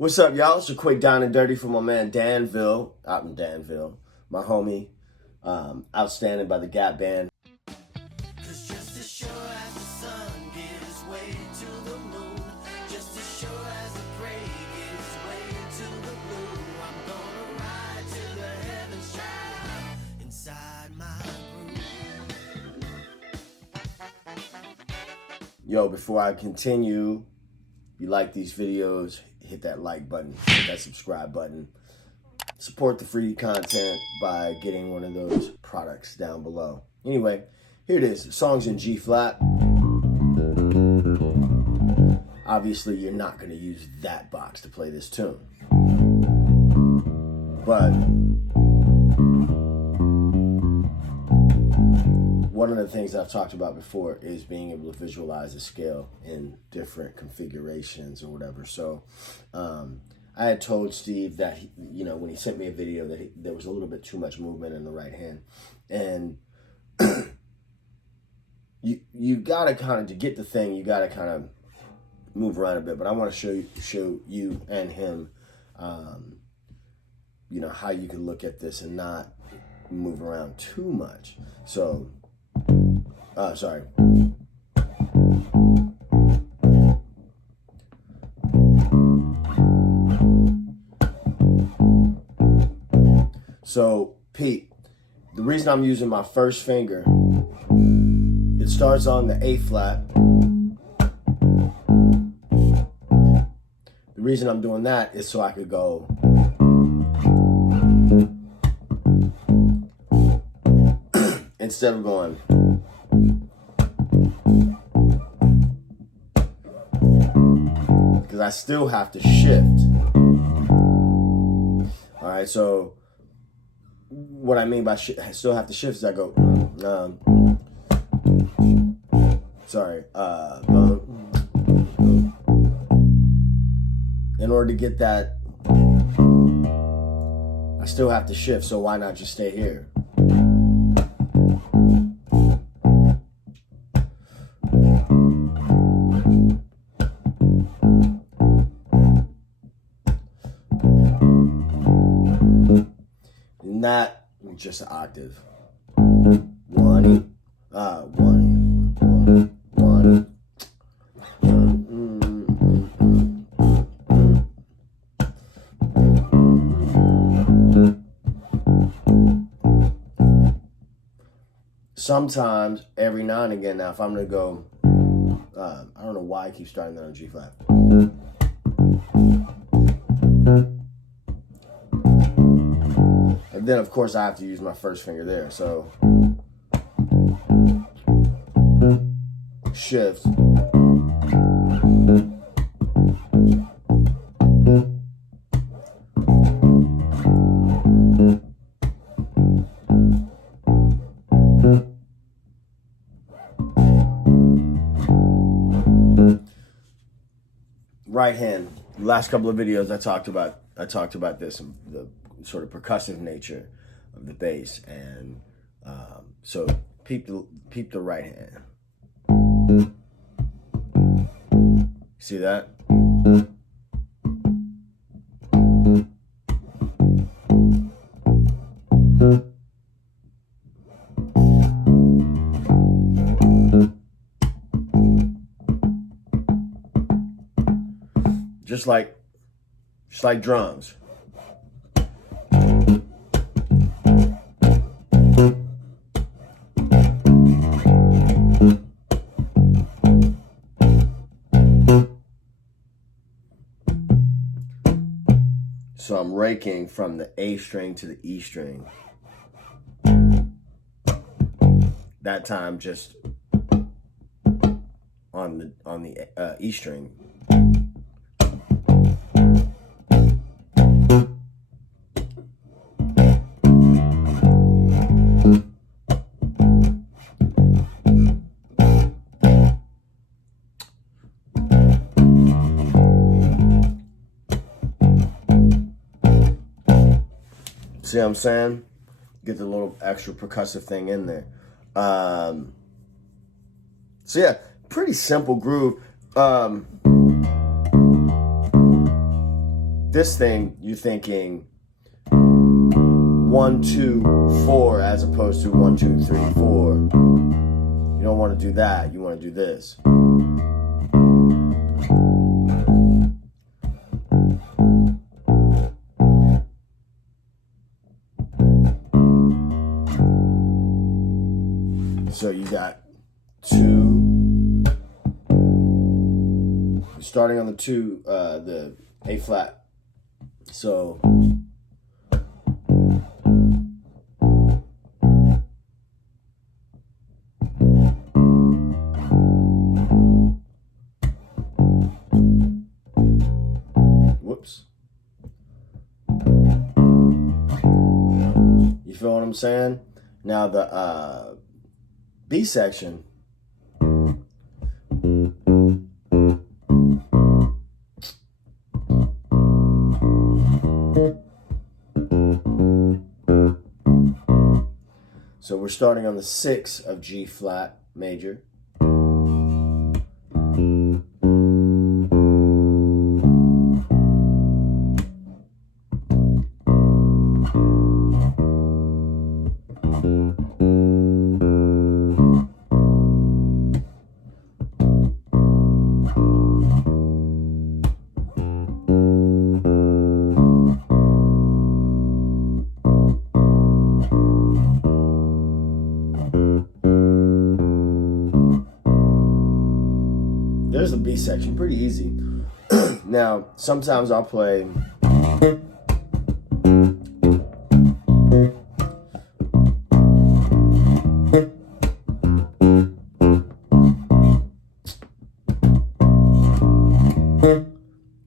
What's up, y'all? It's a quick down and dirty from my man Danville, out in Danville. My homie, outstanding by the Gap Band. Cause just as sure as the sun gives way to the moon, just as sure as the gray gives way to the blue, I'm gonna ride to the heavens child inside my groove. Yo, before I continue, if you like these videos, hit that like button, hit that subscribe button. Support the free content by getting one of those products down below. Anyway, here it is. The song's in G flat. Obviously, you're not going to use that box to play this tune. But one of the things I've talked about before is being able to visualize the scale in different configurations or whatever. So I had told Steve that, when he sent me a video that there was a little bit too much movement in the right hand. And you got to kind of, to get the thing, you got to kind of move around a bit. But I want to show you and him, how you can look at this and not move around too much. So, sorry. So, Pete, the reason I'm using my first finger, it starts on the A flat. The reason I'm doing that is so I could go instead of going because I still have to shift. All right, so what I mean by I still have to shift is I go in order to get that, I still have to shift, so why not just stay here? And that, just an octave. One. Sometimes, every now and again, now if I'm gonna go, I don't know why I keep starting that on G flat. And then of course I have to use my first finger there, so shift. Right hand. The last couple of videos I talked about this, the sort of percussive nature of the bass, and so peep the right hand. See that? Just like drums. So I'm raking from the A string to the E string. That time just on the E string. See what I'm saying? Get the little extra percussive thing in there. So yeah, pretty simple groove. this thing, you're thinking 1, 2, 4 as opposed to 1, 2, 3, 4. You don't want to do that. You want to do this. So you got 2, starting on the 2, the A flat. So whoops. You feel what I'm saying? Now the B section. So we're starting on the 6 of G flat major. There's the B section, pretty easy. Now, sometimes I'll play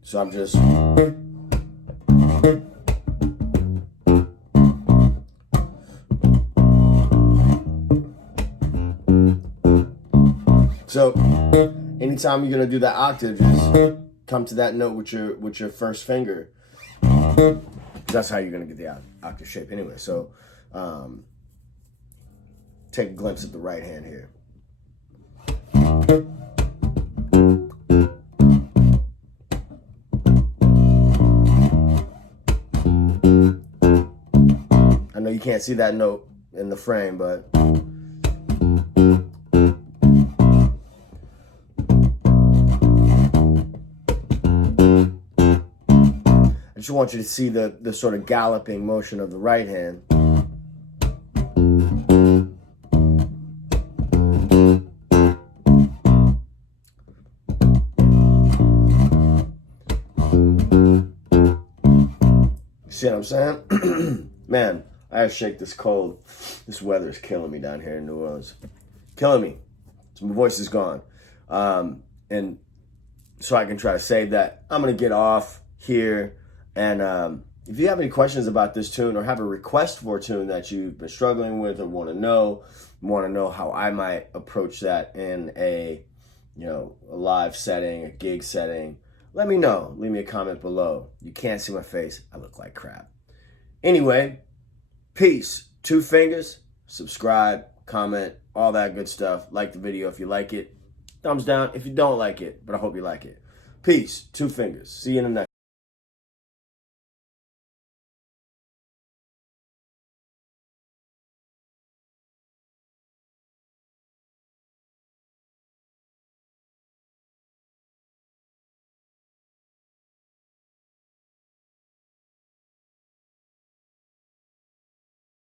so I'm just so anytime you're gonna do that octave, just come to that note with your first finger. That's how you're gonna get the octave shape anyway. So take a glimpse at the right hand here. I know you can't see that note in the frame, but I just want you to see the sort of galloping motion of the right hand. See what I'm saying? Man, I gotta shake this cold. This weather is killing me down here in New Orleans. Killing me. So my voice is gone. And so I can try to save that. I'm gonna get off here. And if you have any questions about this tune or have a request for a tune that you've been struggling with or want to know how I might approach that in a live setting, a gig setting, let me know. Leave me a comment below. You can't see my face. I look like crap. Anyway, peace. 2 fingers. Subscribe, comment, all that good stuff. Like the video if you like it. Thumbs down if you don't like it, but I hope you like it. Peace. 2 fingers. See you in the next.